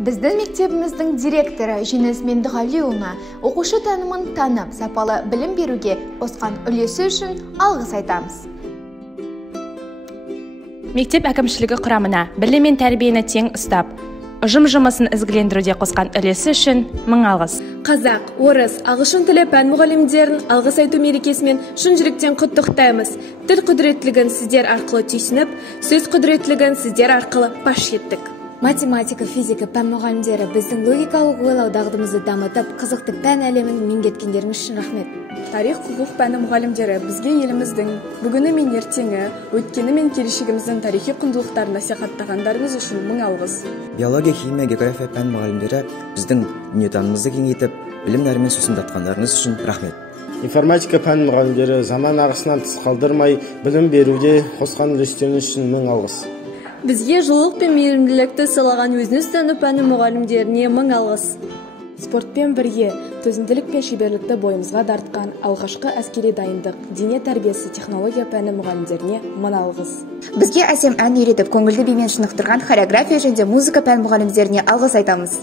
Біздің мектебіміздің директоры Жеңіс Меңдіғалиұлына оқушы танымын танып, сапалы білім беруге қосқан үлесі үшін алғыс айтамыз. Мектеп әкімшілігі құрамына білім мен тәрбиені тең ұстап, ұжым жұмысын ізгілендіруде қосқан үлесі үшін мың алғыс. Қазақ, орыс, ағылшын тілі пән мұғалімдерін алғыс айту мерекесімен шын жүректен құттықтаймыз. Тіл құдіреттілігін сіздер арқылы түйсініп, сөз құдіреттілігін сіздер арқылы паш еттік. Математика, физика пән мұғалімдері біздің логикалық ойлау дағдымызды дамытып, қызықты пән әлемін меңгерткендеріңіз үшін рахмет. Тарих, құқық пәні мұғалімдері бізге еліміздің бүгіні мен ертеңі, өткені мен келешегіміздің тарихи құндылықтарын насихаттағандарыңыз үшін мың алғыс. Биология, химия, география пән мұғалімдері біздің дүниетанымызды кеңейтіп, білім нәрімен сусындатқандарыңыз үшін рахмет. Информатика пән мұғалімдері заман ағысынан тыс қалдырмай, білім беруде қосқан үлестеріңіз үшін мың алғыс. Бізге жылылық пен мейірімділікті сыйлаған өзіңіз тану пәні мұғалімдеріне мың алғыс. Спортпен бірге төзімділік пен шеберлікті бойымызға дартқан алғашқы әскери дайындық, дене тәрбиесі, технология пәні мұғалімдеріне мың алғыс. Бізге әсем ән үйретіп, көңілді бимен шынықтырған хореография және музыка пән мұғалімдеріне алғыс айтамыз.